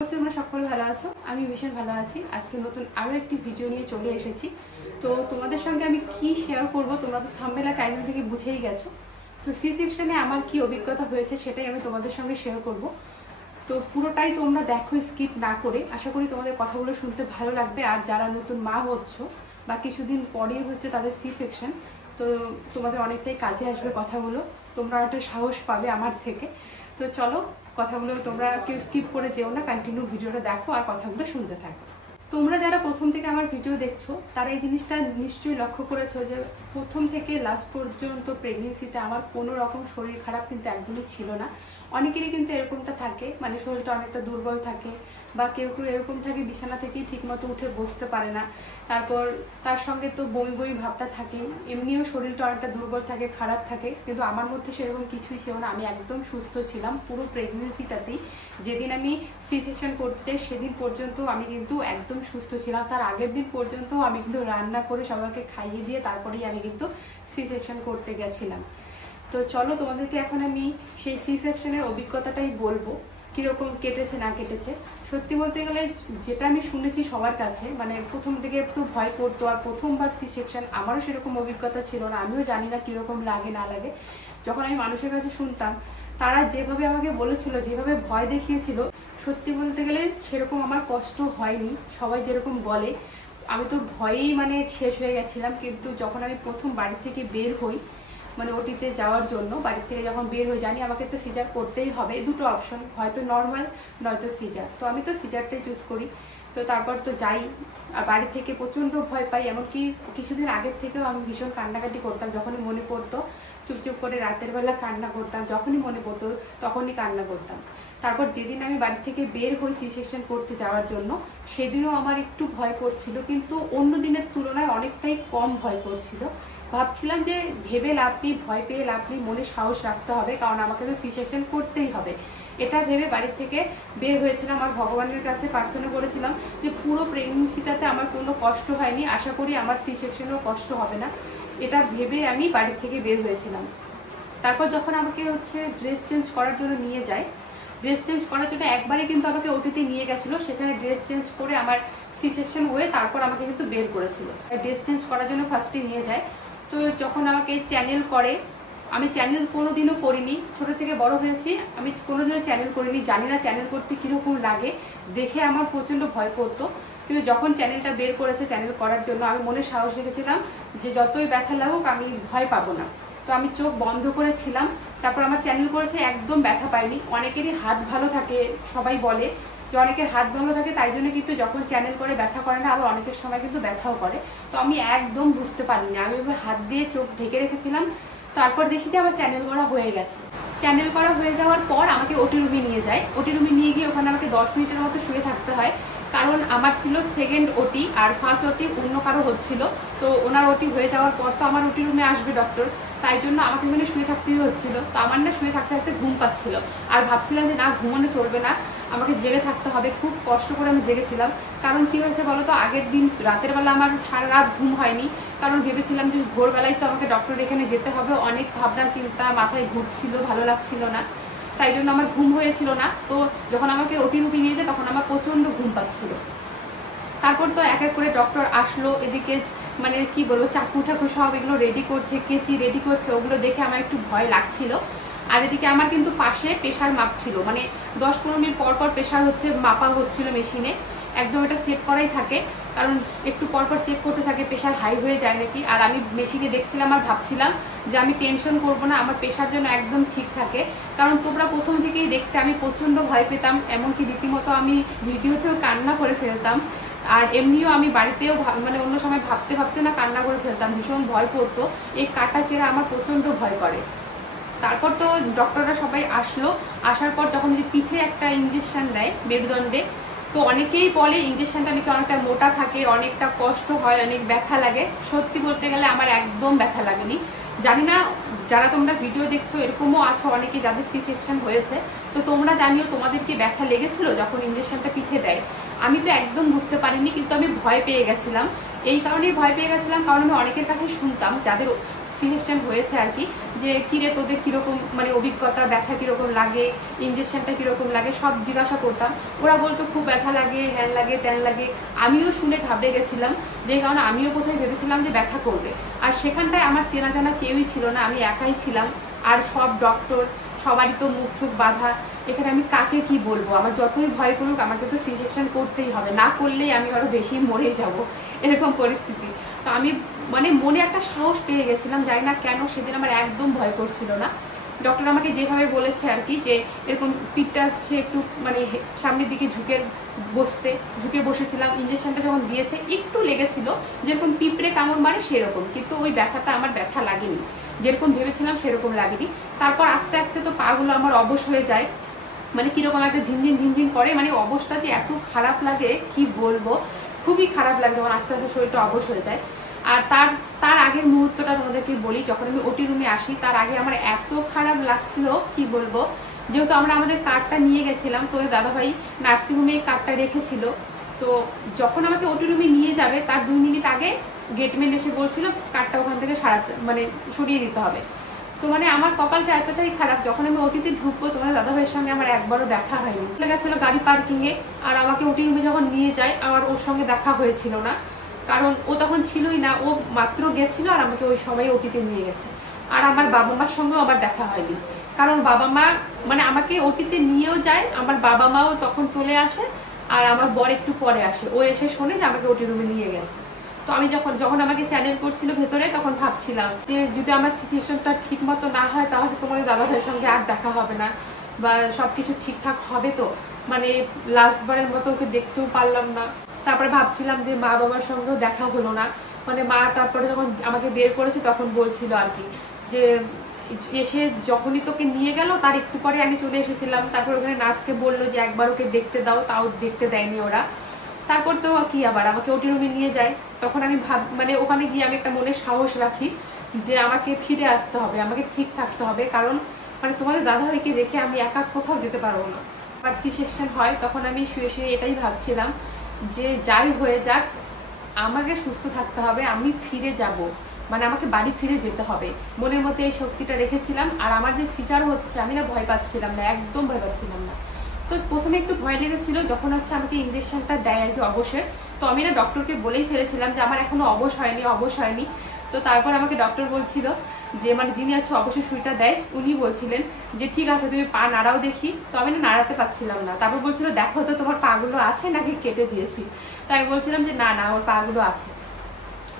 তোমরা সকলে ভালো আছো। আমি ভীষণ ভালো আছি। আজকে নতুন আরো একটি ভিডিও নিয়ে চলে এসেছি। তো তোমাদের সঙ্গে আমি কি শেয়ার করব তোমরা তো থাম্বনেল আর টাইটেল থেকে বুঝেই গেছো। তো সি সেকশনে আমার কি অভিজ্ঞতা হয়েছে সেটাই আমি তোমাদের সঙ্গে শেয়ার করব। তো পুরোটাই তোমরা দেখো, স্কিপ না করে। আশা করি তোমাদের কথাগুলো শুনতে ভালো লাগবে। আর যারা নতুন মা হচ্ছ বা কিছুদিন পরেই হচ্ছে তাদের সি সেকশন, তো তোমাদের অনেকটাই কাজে আসবে কথাগুলো। তোমরা একটা সাহস পাবে আমার থেকে। তো চলো, কথাগুলো তোমরা কেউ স্কিপ করে যেও না, কন্টিনিউ ভিডিওটা দেখো আর কথাগুলো শুনতে থাকো। তোমরা যারা প্রথম থেকে আমার ভিডিও দেখছো তারা এই জিনিসটা নিশ্চয়ই লক্ষ্য করেছো যে প্রথম থেকে লাস্ট পর্যন্ত প্রেগনেন্সিতে আমার কোনো রকম শরীর খারাপ কিন্তু একদমই ছিল না। অনেকেরই কিন্তু এরকমটা থাকে, মানে শরীরটা অনেকটা দুর্বল থাকে, বা কেউ কেউ এরকম থাকে বিছানা থেকেই ঠিকমতো উঠে বসতে পারে না। তারপর তার সঙ্গে তো বমি বমি ভাবটা থাকে, এমনিও শরীরটা অনেকটা দুর্বল থাকে, খারাপ থাকে। কিন্তু আমার মধ্যে সেরকম কিছুই ছিল না, আমি একদম সুস্থ ছিলাম পুরো প্রেগনেন্সিটাতেই। যেদিন আমি সি সেকশন করতে চাই সেদিন পর্যন্ত আমি কিন্তু একদম সুস্থ ছিলাম। তার আগের দিন পর্যন্ত আমি কিন্তু রান্না করে সবাইকে খাইয়ে দিয়ে তারপরেই আমি কিন্তু সি সেকশন করতে গেছিলাম। তো চলো, তোমাদেরকে এখন আমি সেই সি সেকশনের অভিজ্ঞতাটাই বলবো, কিরকম কেটেছে না কেটেছে। সত্যি বলতে গেলে যেটা আমি শুনেছি সবার কাছে, মানে প্রথম থেকে একটু ভয় করতো। আর প্রথমবার সি সেকশন আমারও সেরকম অভিজ্ঞতা ছিল না, আমিও জানি না কিরকম লাগে না লাগে। যখন আমি মানুষের কাছে শুনতাম, তারা যেভাবে আমাকে বলেছিল, যেভাবে ভয় দেখিয়েছিল, সত্যি বলতে গেলে সেরকম আমার কষ্ট হয়নি। সবাই যেরকম বলে, আমি তো ভয়েই মানে শেষ হয়ে গেছিলাম। কিন্তু যখন আমি প্রথম বাড়ি থেকে বের হই, মানে ওটিতে যাওয়ার জন্য বাড়ি থেকে যখন বের হয়ে জানি আমাকে তো সিজার করতেই হবে, দুটো অপশন, হয়তো নর্মাল নয়তো সিজার। তো আমি তো সিজারটাই চুজ করি। তো তারপর তো যাই, আর বাড়ি থেকে প্রচণ্ড ভয় পাই। এমনকি কিছুদিন আগের থেকেও আমি ভীষণ কান্নাকাটি করতাম। যখনই মনে পড়তো চুপচুপ করে রাতের বেলা কান্না করতাম, যখনই মনে পড়তো তখনই কান্না করতাম। তারপর যেদিন আমি বাড়ি থেকে বের হই সি সেকশন করতে যাওয়ার জন্য, সেদিনও আমার একটু ভয় করছিল, কিন্তু অন্য দিনের তুলনায় অনেকটাই কম ভয় করছিল। ভাবছিলাম যে ভেবে লাভ নেই, ভয় পেয়ে লাভ নেই, মনে সাহস রাখতে হবে, কারণ আমাকে তো সি সেকশন করতেই হবে। এটা ভেবে বাড়ির থেকে বের হয়েছিলাম। আর ভগবানের কাছে প্রার্থনা করেছিলাম যে পুরো প্রেগনেন্সিটাতে আমার কোনো কষ্ট হয়নি, আশা করি আমার সি সেকশনেও কষ্ট হবে না। এটা ভেবে আমি বাড়ির থেকে বের হয়েছিলাম। তারপর যখন আমাকে হচ্ছে ড্রেস চেঞ্জ করার জন্য নিয়ে যায়, ড্রেস চেঞ্জ করার জন্য একবারে কিন্তু আমাকে ওটিতে নিয়ে গেছিলো। সেখানে ড্রেস চেঞ্জ করে আমার সি সেকশন হয়ে তারপর আমাকে কিন্তু বের করেছিল। ড্রেস চেঞ্জ করার জন্য ফার্স্টে নিয়ে যায়। তো যখন আমাকে চ্যানেল করে, আমি চ্যানেল কোনোদিনও করিনি, ছোট থেকে বড় হয়েছি, আমি কোনোদিনও চ্যানেল করিনি, জানি না চ্যানেল করতে কীরকম লাগে, দেখে আমার প্রচণ্ড ভয় করতো। কিন্তু যখন চ্যানেলটা বের করেছে, চ্যানেল করার জন্য আমি মনে সাহস রেখেছিলাম যে যতই ব্যথা লাগুক আমি ভয় পাবো না। তো আমি চোখ বন্ধ করেছিলাম। তারপর আমার চ্যানেল করেছে, একদম ব্যথা পাইনি। অনেকেরই হাত ভালো থাকে, সবাই বলে যে অনেকের হাত ভালো থাকে তাই জন্য কিন্তু যখন চ্যানেল করে ব্যথা করে না, আবার অনেকের সময় কিন্তু ব্যথাও করে। তো আমি একদম বুঝতে পারিনি, আমি হাত দিয়ে চোখ ঢেকে রেখেছিলাম। তারপর দেখি যে আমার চ্যানেল করা হয়ে গেছে। চ্যানেল করা হয়ে যাওয়ার পর আমাকে ওটি রুমে নিয়ে যায়। ওটি রুমে নিয়ে গিয়ে ওখানে আমাকে 10 মিনিটের মতো শুয়ে থাকতে হয়, কারণ আমার ছিল সেকেন্ড ওটি, আর ফার্স্ট ওটি অন্য কারো হচ্ছিল। তো ওনার ওটি হয়ে যাওয়ার পর তো আমার ওটি রুমে আসবে ডক্টর, তাই জন্য আমাকে ওখানে শুয়ে থাকতেই হচ্ছিল। তো আমার না শুয়ে থাকতে থাকতে ঘুম পাচ্ছিল, আর ভাবছিলাম যে না, ঘুমানো চলবে না, আমাকে জেগে থাকতে হবে। খুব কষ্ট করে আমি জেগেছিলাম। কারণ কি হয়েছে বলো তো, আগের দিন রাতের বেলা আমার সারা রাত ঘুম হয়নি, কারণ ভেবেছিলাম যে ভোরবেলায় তো আমাকে ডক্টর এখানে যেতে হবে। অনেক ভাবনা চিন্তা মাথায় ঘুরছিল, ভালো লাগছিল না, তাই জন্য আমার ঘুম হয়েছিল না। তো যখন আমাকে ওটি রুমে নিয়ে যায় তখন আমার প্রচণ্ড ঘুম পাচ্ছিল। তারপর তো এক এক করে ডক্টর আসলো, এদিকে মানে কি বলবো, চাকু ঠাকু সব এগুলো রেডি করছে, কেচি রেডি করছে, ওগুলো দেখে আমার একটু ভয় লাগছিল। আর এদিকে আমার কিন্তু পাশে প্রেশার মাপছিল, মানে 10-15 মিনিট পর পর প্রেশার হচ্ছে মাপা হচ্ছিল মেশিনে। একদম এটা সেট করাই থাকে, কারণ একটু পরপর চেক করতে থাকে প্রেশার হাই হয়ে যায় নাকি। আর আমি মেশিনে দেখছিলাম আর ভাবছিলাম যে আমি টেনশন করবো না, আমার প্রেশার যেন একদম ঠিক থাকে। কারণ তোমরা প্রথম থেকেই দেখতে আমি প্রচণ্ড ভয় পেতাম, এমনকি রীতিমতো আমি ভিডিওতেও কান্না করে ফেলতাম। আর এমনিও আমি বাড়িতেও মানে অন্য সময় ভাবতে ভাবতে না কান্না করে ফেলতাম, ভীষণ ভয় করতো। এই কাটা চেরা আমার প্রচণ্ড ভয় করে। তারপর তো ডক্টররা সবাই আসলো, আসার পর যখন পিঠে একটা ইঞ্জেকশন দেয় মেরুদণ্ডে, তো অনেকেই বলে ইঞ্জেকশনটা নাকি অনেকটা মোটা থাকে, অনেকটা কষ্ট হয়, অনেক ব্যথা লাগে। সত্যি বলতে গেলে আমার একদম ব্যথা লাগেনি। জানি না যারা তোমরা ভিডিও দেখছো এরকমও আছো অনেকে যাদের সি সেকশন হয়েছে, তো তোমরা জানিও তোমাদের কি ব্যথা লেগেছিল যখন ইঞ্জেকশনটা পিঠে দেয়। আমি তো একদম বুঝতে পারিনি, কিন্তু আমি ভয় পেয়ে গেছিলাম। এই কারণেই ভয় পেয়ে গেছিলাম, কারণ আমি অনেকের কাছে শুনতাম যাদের সিলেকশন হয়েছে আর কি, যে কিরে তোদের কীরকম মানে অভিজ্ঞতা, ব্যথা কীরকম লাগে, ইঞ্জেকশনটা কীরকম লাগে সব জিজ্ঞাসা করতাম। ওরা বলতো খুব ব্যথা লাগে, হ্যান লাগে, ত্যান লাগে। আমিও শুনে ঘাবড়ে গেছিলাম, যে কারণে আমিও কোথায় ভেবেছিলাম যে ব্যথা করবে। আর সেখানটায় আমার চেনা জানা কেউই ছিল না, আমি একাই ছিলাম। আর সব ডক্টর, সবারই তো মুখ টুক বাঁধা, এখানে আমি কাকে কি বলবো? আমার যতই ভয় করুক আমাকে তো সি সেকশন করতেই হবে, না করলেই আমি আরো বেশি মরে যাব, এরকম পরিস্থিতি। তো আমি মানে মনে একটা সাহস পেয়ে গেছিলাম, জানি না কেন সেদিন আমার একদম ভয় করছিল না। ডক্টর আমাকে যেভাবে বলেছে আর কি, যে এরকম পিঠটা হচ্ছে একটু মানে সামনের দিকে ঝুঁকে বসেছিলাম। ইঞ্জেকশনটা যখন দিয়েছে একটু লেগেছিল, যেরকম পিঁপড়ে কামড় মারে সেরকম, কিন্তু ওই ব্যথাটা আমার ব্যথা লাগেনি, যেরকম ভেবেছিলাম সেরকম লাগেনি। তারপর আস্তে আস্তে তো পাগুলো আমার অবশ হয়ে যায়, মানে কিরকম একটা ঝিনঝিন করে, মানে অবস্থা যে এত খারাপ লাগে কি বলবো, খুবই খারাপ লাগে যখন আস্তে আস্তে শরীরটা অবশ হয়ে যায়। আর তার আগের মুহূর্তটা তোমাদেরকে বলি, যখন আমি ওটি রুমে আসি তার আগে আমার এত খারাপ লাগছিল কি বলবো। যেহেতু আমরা আমাদের কার্ডটা নিয়ে গেছিলাম, তো ওই দাদাভাই নার্সিংহোমে এই কার্ডটা রেখেছিল। তো যখন আমাকে ওটি রুমে নিয়ে যাবে তার 2 মিনিট আগে গেটম্যান এসে বলছিল কার্ডটা ওখান থেকে সরিয়ে দিতে হবে। তো মানে আমার কপালটা এতটাই খারাপ, যখন আমি ওটিতে ঢুকবো তোমার দাদাভাইয়ের সঙ্গে আমার একবারও দেখা হয়নি। চলে গেছিল গাড়ি পার্কিং এ, আর আমাকে ওটি রুমে যখন নিয়ে যায় আমার ওর সঙ্গে দেখা হয়েছিল না, কারণ ও তখন ছিলই না, ও মাত্র গেছিল আর আমাকে ওই সময় ওটিতে নিয়ে গেছে। আর আমার বাবা মার সঙ্গেও আমার দেখা হয়নি, কারণ বাবা মা মানে আমাকে ওটিতে নিয়েও যায়, আমার বাবা মাও তখন চলে আসে, আর আমার বর একটু পরে আসে, ও এসে শোনে যে আমাকে ওটি রুমে নিয়ে গেছে। তো আমি যখন আমাকে চ্যানেল করছিল ভেতরে, তখন ভাবছিলাম যে যদি আমার সিচুয়েশনটা ঠিক মতো না হয় তাহলে তোমার দাদা ভাইয়ের সঙ্গে আর দেখা হবে না, বা সবকিছু ঠিকঠাক হবে তো, মানে লাস্টবারের মতো ওকে দেখতেও পারলাম না। তারপরে ভাবছিলাম যে মা বাবার সঙ্গেও দেখা হলো না, মানে মা তারপরে যখন আমাকে বের করেছে তখন বলছিল আর কি, যে এসে যখনই তোকে নিয়ে গেল তার একটু পরে আমি চলে এসেছিলাম। তারপর ওখানে নার্সকে বললো যে একবার ওকে দেখতে দাও, তাও দেখতে দেয়নি ওরা। তারপর তো কি আবার আমাকে ওটি রুমে নিয়ে যায়, তখন আমি মানে ওখানে গিয়ে আমি একটা মনে সাহস রাখি যে আমাকে ফিরে আসতে হবে, আমাকে ঠিক থাকতে হবে, কারণ মানে তোমাদের দাদাভাইকে রেখে আমি একা কোথাও যেতে পারবো না। আর সি সেকশন হয় তখন আমি শুয়ে শুয়ে এটাই ভাবছিলাম যে যাই হয়ে যাক আমাকে সুস্থ থাকতে হবে, আমি ফিরে যাব, মানে আমাকে বাড়ি ফিরে যেতে হবে, মনের মধ্যে এই শক্তিটা রেখেছিলাম। আর আমার যে সিজার হচ্ছে আমি না ভয় পাচ্ছিলাম না, একদম ভয় পাচ্ছিলাম না। তো প্রথমে একটু ভয় লেগেছিল যখন হচ্ছে আমাকে ইঞ্জেকশনটা দেয় আর কি অবশ্যই, তো আমি না ডক্টরকে বলেই ফেলেছিলাম যে আমার এখনো অবশ হয়নি। তো তারপর আমাকে ডক্টর বলছিল যে মানে যিনি হচ্ছে অবশ্যই সুইটা দেয় উনি বলছিলেন যে ঠিক আছে তুমি পা নাড়াও দেখি। তো আমি না নাড়াতে পারছিলাম না, তারপর বলছিল দেখো তো তোমার পাগুলো আছে নাকি কেটে দিয়েছি। তো আমি বলছিলাম যে না ওর পাগুলো আছে।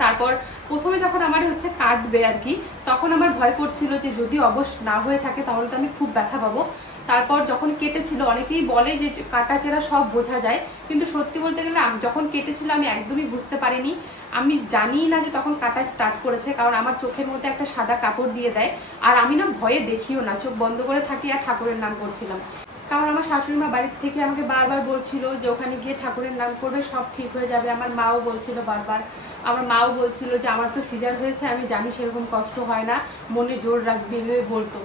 তারপর প্রথমে যখন আমার হচ্ছে কাটবে আর কি, তখন আমার ভয় করছিল যে যদি অবশ না হয়ে থাকে তাহলে তো আমি খুব ব্যথা পাবো। তারপর যখন কেটেছিল, অনেকেই বলে যে কাটা চেরা সব বোঝা যায়, কিন্তু সত্যি বলতে গেলে যখন কেটেছিল আমি একদমই বুঝতে পারিনি, আমি জানি না যে তখন কাটা স্টার্ট করেছে, কারণ আমার চোখের মধ্যে একটা সাদা কাপড় দিয়ে দেয়, আর আমি না ভয়ে দেখিও না, চোখ বন্ধ করে থাকি আর ঠাকুরের নাম করছিলাম। কারণ আমার শাশুড়ি মা বাড়ির থেকে আমাকে বারবার বলছিল যে ওখানে গিয়ে ঠাকুরের নাম করবে সব ঠিক হয়ে যাবে। আমার মাও বলছিল বারবার, আমার মাও বলছিল যে আমার তো সিজার হয়েছে, আমি জানি সেরকম কষ্ট হয় না, মনে জোর রাখবি, এভাবে বলতো।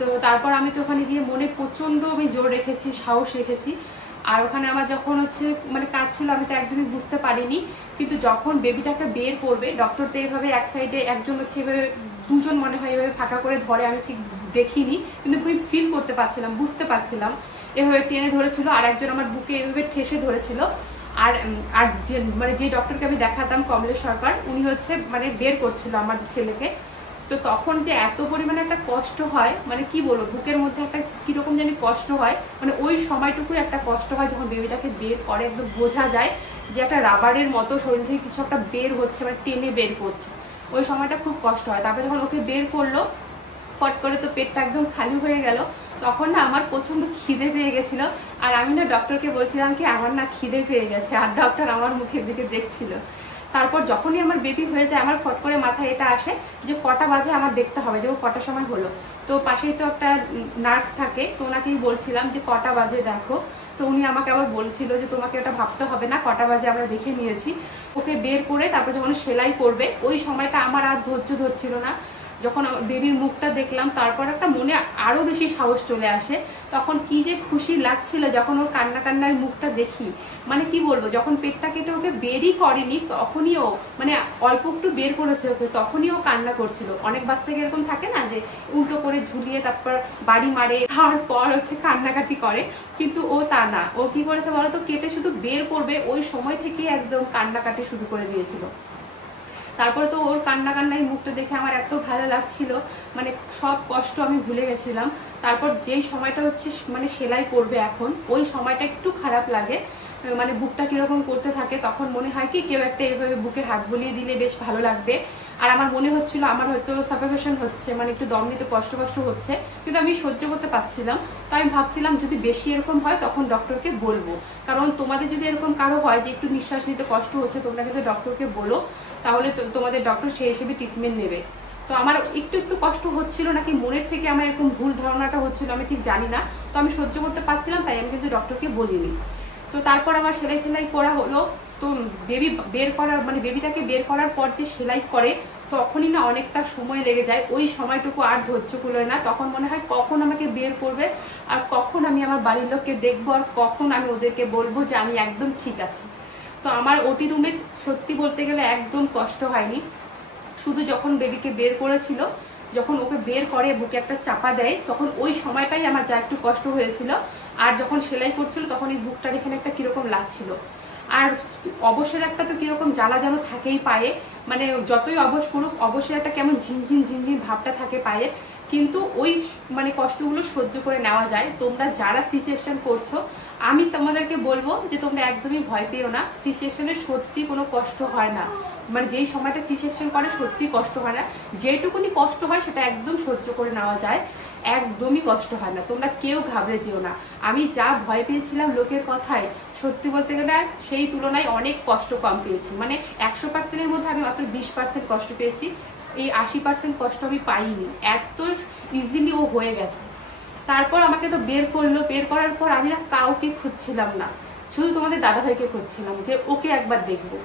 তো তারপর আমি তো ওখানে গিয়ে মনে প্রচন্ড আমি জোর রেখেছি, সাহস রেখেছি। আর ওখানে আমার যখন হচ্ছে মানে কাটছিল আমি তো একদমই বুঝতে পারিনি, কিন্তু যখন বেবিটাকে বের করবে ডক্টর তো এইভাবে এক সাইডে একজন হচ্ছে এভাবে, দুজন মনে হয় এভাবে ফাঁকা করে ধরে, আমি ঠিক দেখিনি কিন্তু আমি ফিল করতে পারছিলাম, বুঝতে পারছিলাম, এভাবে টেনে ধরেছিল, আর একজন আমার বুকে এভাবে ঠেসে ধরেছিল। আর আর যে ডক্টরকে আমি দেখাতাম কমলেশ সরকার, উনি হচ্ছে মানে বের করছিল আমার ছেলেকে। তো তখন যে এত পরিমাণে একটা কষ্ট হয়, মানে কি বলবো, বুকের মধ্যে একটা কিরকম জানি কষ্ট হয়, মানে ওই সময়টুকু একটা কষ্ট হয় যখন বেবিটাকে বের করে, একদম বোঝা যায় যে একটা রাবারের মতো শরীর থেকে কিছু একটা বের হচ্ছে, মানে টেনে বের করছে, ওই সময়টা খুব কষ্ট হয়। তারপরে যখন ওকে বের করলো ফট করে তো পেটটা একদম খালি হয়ে গেল, তখন না আমার প্রচন্ড খিদে পেয়ে গেছিল, আর আমি না ডক্টরকে বলছিলাম কি আমার না খিদে পেয়ে গেছে, আর ডক্টর আমার মুখের দিকে দেখছিল। তারপর যখনই আমার বেবি হয়ে যায় আমার ফট করে মাথায় এটা আসে যে কটা বাজে আমার দেখতে হবে, যে ও কটার সময় হলো। তো পাশেই তো একটা নার্স থাকে, তো ওনাকেই বলছিলাম যে কটা বাজে দেখো। তো উনি আমাকে আবার বলছিল যে তোমাকে ওটা ভাবতে হবে না, কটা বাজে আমরা দেখে নিয়েছি। ওকে বের করে তারপর যখন সেলাই করবে ওই সময়টা আমার আর ধৈর্য ধরছিল না, যখন বেবির মুখটা দেখলাম তারপর একটা মনে আরো বেশি সাহস চলে আসে। তখন কি যে খুশি লাগছিল যখন ওর কান্নার মুখটা দেখি, মানে কি বলবো, যখন পেটটা কেটে ওকে বেরই করেনি তখনই ও মানে অল্প একটু বের করেছে ওকে, তখনই ও কান্না করছিল। অনেক বাচ্চাকে এরকম থাকে না যে উল্টো করে ঝুলিয়ে তারপর বাড়ি মারে, তারপর হচ্ছে কান্নাকাটি করে, কিন্তু ও তা না। ও কি করেছে বলতো, কেটে শুধু বের করবে ওই সময় থেকে একদম কান্নাকাটি শুরু করে দিয়েছিল। তারপর তো ওর কান্নাই মুখটা দেখে আমার এত ভালো লাগছিল, মানে সব কষ্ট আমি ভুলে গেছিলাম। তারপর যেই সময়টা হচ্ছে মানে সেলাই করবে এখন, ওই সময়টা একটু খারাপ লাগে, মানে বুকটা কিরকম করতে থাকে, তখন মনে হয় কি কেউ একটা এভাবে বুকে হাত বুলিয়ে দিলে বেশ ভালো লাগবে। আর আমার মনে হচ্ছিল আমার হয়তো সাফোকেশন হচ্ছে, মানে একটু দম নিতে কষ্ট হচ্ছে, কিন্তু আমি সহ্য করতে পারছিলাম। তো আমি ভাবছিলাম যদি বেশি এরকম হয় তখন ডক্টরকে বলবো, কারণ তোমাদের যদি এরকম কারো হয় যে একটু নিঃশ্বাস নিতে কষ্ট হচ্ছে, তোমরা কিন্তু ডক্টরকে বলো, তাহলে তোমাদের ডক্টর সেই হিসেবে ট্রিটমেন্ট নেবে। তো আমার একটু কষ্ট হচ্ছিল, নাকি মনের থেকে আমার এরকম ভুল ধারণাটা হচ্ছিল আমি ঠিক জানি না, তো আমি সহ্য করতে পারছিলাম, তাই আমি কিন্তু ডক্টরকে বলিনি। তো তারপর আমার সেলাই করা হলো। তো বেবি বের করার মানে বেবিটাকে বের করার পর যে সেলাই করে তখনই না অনেকটা সময় লেগে যায়, ওই সময়টুকু আর ধৈর্য কুলোয় না, তখন মনে হয় কখন আমাকে বের করবে আর কখন আমি আমার বাড়ির লোককে দেখবো আর কখন আমি ওদেরকে বলবো যে আমি একদম ঠিক আছি। তো আমার ওটি রুমে সত্যি বলতে গেলে একদম কষ্ট হয়নি, শুধু যখন বেবিকে বের করেছিল, যখন ওকে বের করে বুকে একটা চাপা দেয় তখন ওই সময়টাই আমার যা একটু কষ্ট হয়েছিল। আর যখন সেলাই করছিল তখন এই বুকটার এখানে একটা কিরকম লাগছিল, আর অবশ্যই একটা তো কিরকম জ্বালা জ্বালা থাকেই পায়ে, মানে যতই অবশ করুক অবশ্যই একটা কেমন ঝিনঝিন ভাবটা থাকে পায়ে, কিন্তু ওই মানে কষ্টগুলো সহ্য করে নেওয়া যায়। তোমরা যারা সি সেকশন করছো আমি তোমাদেরকে বলবো যে তোমরা একদমই ভয় পেও না, সি সেকশনে সত্যি কোনো কষ্ট হয় না, মানে যেই সময়টা সি সেকশন করে সত্যি কষ্ট হয় না, যেটুকুনি কষ্ট হয় সেটা একদম সহ্য করে নেওয়া যায়, একদমই কষ্ট হয় না, তোমরা কেউ ঘাবড়ে যেও না। আমি যা ভয় পেয়েছিলাম লোকের কথায়, সত্যি বলতে গেলে সেই তুলনায় অনেক কষ্ট কম পেয়েছি, মানে 100%-এর মধ্যে আমি মাত্র 20% কষ্ট পেয়েছি, এই 80% কষ্ট আমি পাইনি, এত ইজিলি ও হয়ে গেছে। তারপর আমাকে তো বের করলো, বের করার পর আমি না কাউকে খুঁজছিলাম না, শুধু তোমাদের দাদাভাইকে খুঁজছিলাম যে ওকে একবার দেখবো।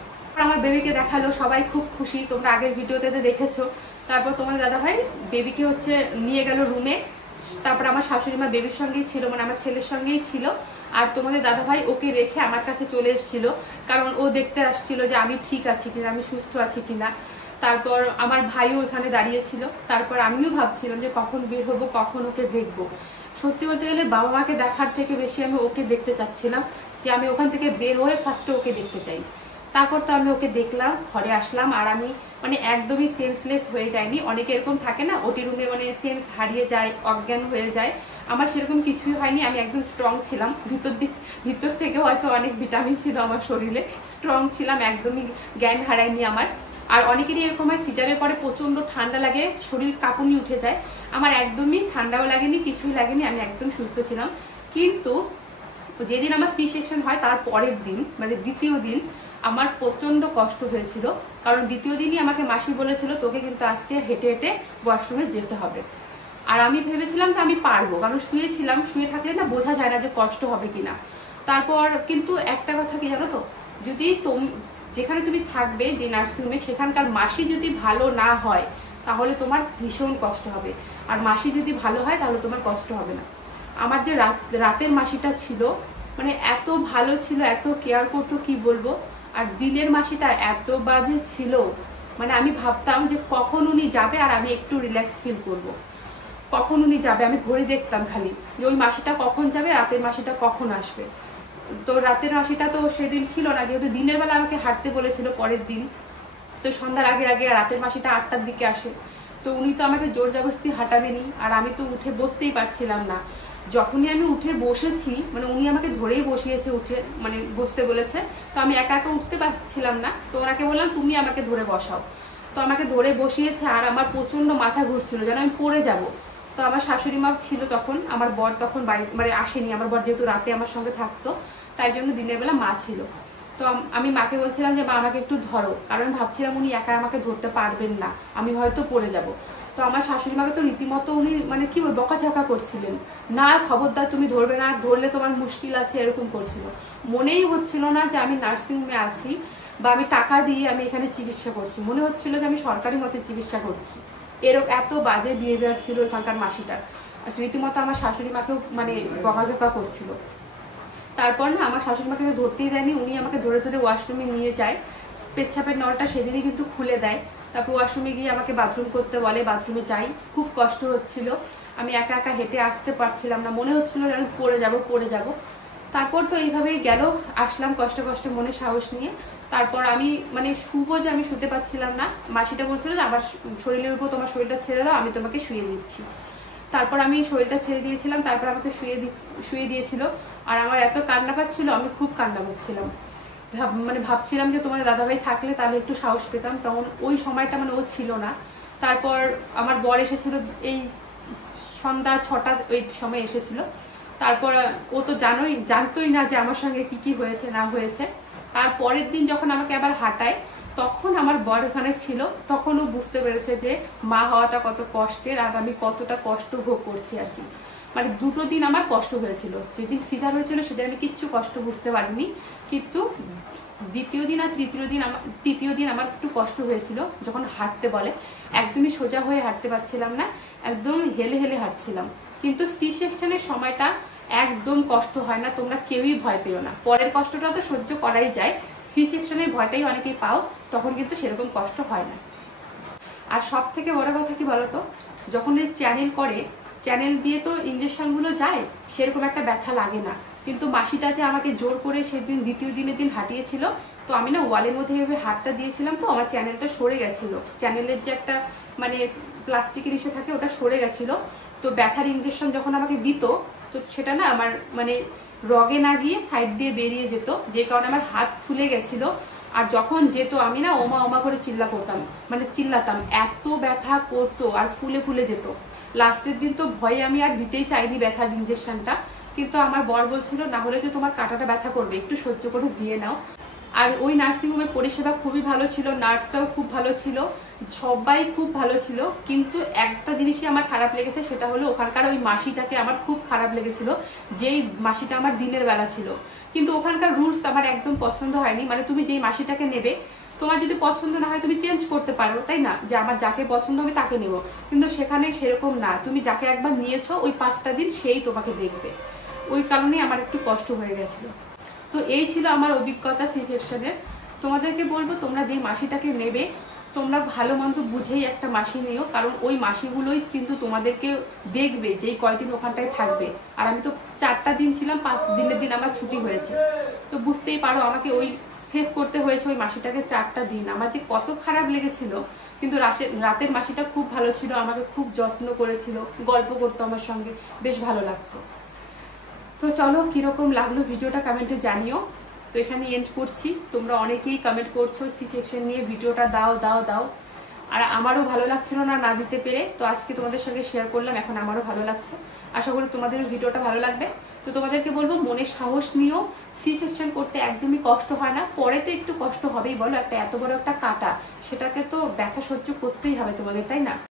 আমার বেবিকে দেখালো, সবাই খুব খুশি, তোমরা আগের ভিডিওতে দেখেছো। তারপর তোমাদের দাদাভাই বেবিকে হচ্ছে নিয়ে গেল রুমে, তারপর আমার শাশুড়ি মা বেবির সঙ্গেই ছিল, মানে আমার ছেলের সঙ্গেই ছিল, আর তোমাদের দাদাভাই ওকে রেখে আমার কাছে চলে এসেছিল, কারণ ও দেখতে আসছিল যে আমি ঠিক আছি কিনা, আমি সুস্থ আছি কিনা। তারপর আমার ভাইও ওখানে দাঁড়িয়েছিল, তারপর আমিও ভাবছিলাম যে কখন বের হবো, কখন ওকে দেখবো। সত্যি বলতে গেলে বাবা মাকে দেখার থেকে বেশি আমি ওকে দেখতে চাচ্ছিলাম, যে আমি ওখান থেকে বের হয়ে ফার্স্টে ওকে দেখতে চাই। তারপর তো আমি ওকে দেখলাম, ঘরে আসলাম, আর আমি মানে একদমই সেন্সলেস হয়ে যায়নি। অনেকে এরকম থাকে না ওটি রুমে মানে সেন্স হারিয়ে যায়, অজ্ঞান হয়ে যায়, আমার সেরকম কিছুই হয়নি, আমি একদম স্ট্রং ছিলাম, ভিতর থেকে হয়তো অনেক ভিটামিন ছিল আমার শরীরে, স্ট্রং ছিলাম, একদমই জ্ঞান হারায়নি আমার। আর অনেকেরই এরকম হয় সিজারের পরে প্রচন্ড ঠান্ডা লাগে, শরীর কাঁপুনি উঠে যায়, আমার একদমই ঠান্ডাও লাগেনি, কিছুই লাগেনি, আমি একদম সুস্থ ছিলাম। কিন্তু যেদিন আমার সি সেকশন হয় তার পরের দিন মানে দ্বিতীয় দিন আমার প্রচন্ড কষ্ট হয়েছিল, কারণ দ্বিতীয় দিনই আমাকে মাসি বলেছিল তোকে কিন্তু আজকে হেঁটে হেঁটে ওয়াশরুমে যেতে হবে। আর আমি ভেবেছিলাম যে আমি পারবো, কারণ শুয়েছিলাম, শুয়ে থাকলে না বোঝা যায় না যে কষ্ট হবে কিনা। তারপর কিন্তু একটা কথা কি জানো তো, যদি যেখানে তুমি থাকবে যে নার্সিংহোমে সেখানকার মাসি যদি ভালো না হয় তাহলে তোমার ভীষণ কষ্ট হবে, আর মাসি যদি ভালো হয় তাহলে তোমার কষ্ট হবে না। আমার যে রাতের মাসিটা ছিল মানে এত ভালো ছিল, এত কেয়ার করতো কি বলবো, আর দিনের মাসিটা এত বাজে ছিল, মানে আমি ভাবতাম যে কখন উনি যাবে আর আমি একটু রিল্যাক্স ফিল করব, কখন উনি যাবে, আমি ঘড়ি দেখতাম খালি যে ওই মাসিটা কখন যাবে, রাতের মাসিটা কখন আসবে। তো রাতের মাসিটা তো সেদিন ছিল না, যেহেতু দিনের বেলা আমাকে হাঁটতে বলেছিল পরের দিন, তো সন্ধ্যার আগে আগে রাতের মাসিটা 8টার দিকে আসে, তো উনি তো আমাকে জোর জবরদস্তি হাঁটাবেনি, আর আমি তো উঠে বসতেই পারছিলাম না। যখনই আমি উঠে বসেছি মানে উনি আমাকে ধরেই বসিয়েছে, উঠে মানে বসতে বলেছে, তো আমি একা একা উঠতে পারছিলাম না, তো ওনাকে বললাম তুমি আমাকে ধরে বসাও, তো আমাকে ধরে বসিয়েছে, আর আমার প্রচন্ড মাথা ঘুরছিল যেন আমি পড়ে যাব। তো আমার শাশুড়ি মা ছিল তখন, আমার বর তখন বাড়ি মানে আসেনি, আমার বর যেহেতু রাতে আমার সঙ্গে থাকতো তাই জন্য দিনের বেলা মা ছিল। তো আমি মাকে বলছিলাম যে মা আমাকে একটু ধরো, কারণ ভাবছিলাম উনি একা আমাকে ধরতে পারবেন না, আমি হয়তো পড়ে যাব। তো আমার শাশুড়ি মাকে তো রীতিমতো উনি মানে কি বল বকাঝকা করছিলেন, না খবরদার তুমি ধরবে না, ধরলে তোমার মুশকিল আছে, এরকম করছিল। মনেই হচ্ছিল না যে আমি নার্সিংহোমে আছি বা আমি টাকা দিয়ে আমি এখানে চিকিৎসা করছি, মনে হচ্ছিল যে আমি সরকারি মতে চিকিৎসা করছি, এরকম এত বাজে বিহেভিয়ার ছিল ওখানকার মাসিটার, রীতিমতো আমার শাশুড়ি মাকেও মানে বকাঝকা করছিল। তারপর না আমার শাশুড়ি মাকে তো ধরতেই দেয়নি, উনি আমাকে ধরে ধরে ওয়াশরুমে নিয়ে যায়, পেচ্ছাপের নলটা সেদিনই কিন্তু খুলে দেয়। তারপর ওয়াশরুমে গিয়ে আমাকে বাথরুম করতে বলে, বাথরুমে যাই, খুব কষ্ট হচ্ছিল, আমি একা একা হেঁটে আসতে পারছিলাম না, মনে হচ্ছিল যে আমি পড়ে যাব। তারপর তো এইভাবেই গেল, আসলাম কষ্ট কষ্ট মনে সাহস নিয়ে। তারপর আমি মানে যে আমি শুতে পারছিলাম না, মাসিটা বলছিল যে আমার শরীরের উপর তোমার শরীরটা ছেড়ে দাও, আমি তোমাকে শুয়ে দিচ্ছি। তারপর আমি শরীরটা ছেড়ে দিয়েছিলাম, তারপর আমাকে শুয়ে দিয়েছিল। আর আমার এত কান্না পাচ্ছিল, আমি খুব কান্না করছিলাম, মানে ভাবছিলাম যে তোমার দাদাভাই থাকলে তাহলে একটু সাহস পেতাম। তখন ওই সময়টা মানে ও ছিল না। তারপর আমার বর এসেছিল এই সন্ধ্যা 6টা ওই সময় এসেছিল। তারপর ও তো জানতোই না যে আমার সঙ্গে কি হয়েছে না হয়েছে। তার পরের দিন যখন আমাকে আবার হাঁটায়, তখন আমার বর ওখানে ছিল, তখন ও বুঝতে পেরেছে যে মা হওয়াটা কত কষ্টের আর আমি কতটা কষ্ট ভোগ করছি আর কি। মানে 2টো দিন আমার কষ্ট হয়েছিল, যেদিন সিজার হয়েছিল সেদিন আমি কিচ্ছু কষ্ট বুঝতে পারিনি, কিন্তু দ্বিতীয় দিন আর তৃতীয় দিন আমার একটু কষ্ট হয়েছিল যখন হাঁটতে বলে। একদমই সোজা হয়ে হাঁটতে পারছিলাম না, একদম হেলে হেলে হাঁটছিলাম। কিন্তু সি সেকশনের সময়টা একদম কষ্ট হয় না, তোমরা কেউই ভয় পেও না, পরের কষ্টটা তো সহ্য করাই যায়, সি সেকশনের ভয়টাই অনেকেই পাও, তখন কিন্তু সেরকম কষ্ট হয় না। আর সব থেকে বড় কথা কি বলতো, যখন এই চ্যানেল দিয়ে তো ইঞ্জেকশনগুলো যায়, সেরকম একটা ব্যথা লাগে না। কিন্তু মাসিটা যে আমাকে জোর করে সেদিন দ্বিতীয় দিনের দিন হাঁটিয়েছিল, তো আমি না ওয়ালের মধ্যে এভাবে হাতটা দিয়েছিলাম, তো আমার চ্যানেলটা সরে গেছিল, চ্যানেলের যে একটা মানে প্লাস্টিকের ইসে থাকে ওটা সরে গেছিল। তো ব্যথার ইঞ্জেকশন যখন আমাকে দিত, তো সেটা না আমার মানে রগে না গিয়ে সাইড দিয়ে বেরিয়ে যেত, যে কারণে আমার হাত ফুলে গেছিল। আর যখন যেত আমি না ওমা ওমা করে চিল্লাতাম, এত ব্যথা করতো আর ফুলে ফুলে যেত। লাস্টের দিন তো ভয়ে আমি আর দিতেই চাইনি ব্যথার ইঞ্জেকশনটা, কিন্তু আমার বর বলছিল না হলে যে তোমার কাঁটাটা ব্যথা করবে, একটু সহ্য করে দিয়ে নাও। আর ওই নার্সিংহোমের পরিষেবা খুবই ভালো ছিল, নার্সটাও খুব ভালো ছিল, সবাই খুব ভালো ছিল। কিন্তু একটা জিনিসই আমার খারাপ লেগেছে, সেটা হলো ওখানকার ওই মাসিটাকে আমার খুব খারাপ লেগেছিল, যেই মাসিটা আমার দিনের বেলা ছিল। কিন্তু ওখানকার রুলস আমার একদম পছন্দ হয়নি, মানে তুমি যেই মাসিটাকে নেবে, তোমার যদি পছন্দ না হয় তুমি চেঞ্জ করতে পারো, তাই না, যে আমার যাকে পছন্দ হবে তাকে নেব। কিন্তু সেখানে সেরকম না, তুমি যাকে একবার নিয়েছো ওই 5টা দিন সেই তোমাকে দেখবে। ওই কারণেই আমার একটু কষ্ট হয়ে গেছিল। তো এই ছিল আমার অভিজ্ঞতা সি সেকশনের। তোমাদেরকে বলবো তোমরা যে মাসিটাকে নেবে, তোমরা ভালো মন্দ বুঝেই একটা মাসি নিও, কারণ ওই মাসিগুলোই কিন্তু তোমাদেরকে দেখবে যেই কয়দিন ওখানটায় থাকবে। আর আমি তো 4টা দিন ছিলাম, 5 দিনের দিন আমার ছুটি হয়েছে, তো বুঝতেই পারো আমাকে ওই ফেস করতে হয়েছে ওই মাসিটাকে 4টা দিন, আমার যে কত খারাপ লেগেছিল। কিন্তু রাতের মাসিটা খুব ভালো ছিল, আমাকে খুব যত্ন করেছিল, গল্প করতো আমার সঙ্গে, বেশ ভালো লাগতো। তো চলো কিরকম লাগলো ভিডিওটা কমেন্টে জানিও। তো এখানে এন্ড করছি, তোমরা অনেকেই কমেন্ট করছো সি সেকশন নিয়ে ভিডিওটা দাও, আর আমারও ভালো লাগছিল না দিতে পেরে, তো আজকে তোমাদের সঙ্গে শেয়ার করলাম, এখন আমারও ভালো লাগছে। আশা করি তোমাদের ভিডিওটা ভালো লাগবে। তো তোমাদেরকে বলবো মনে সাহস নিও, সি সেকশন করতে একদমই কষ্ট হয় না, পরে তো একটু কষ্ট হবেই, বলো একটা এত বড় একটা কাটা, সেটাকে তো ব্যথা সহ্য করতেই হবে তোমাদের, তাই না।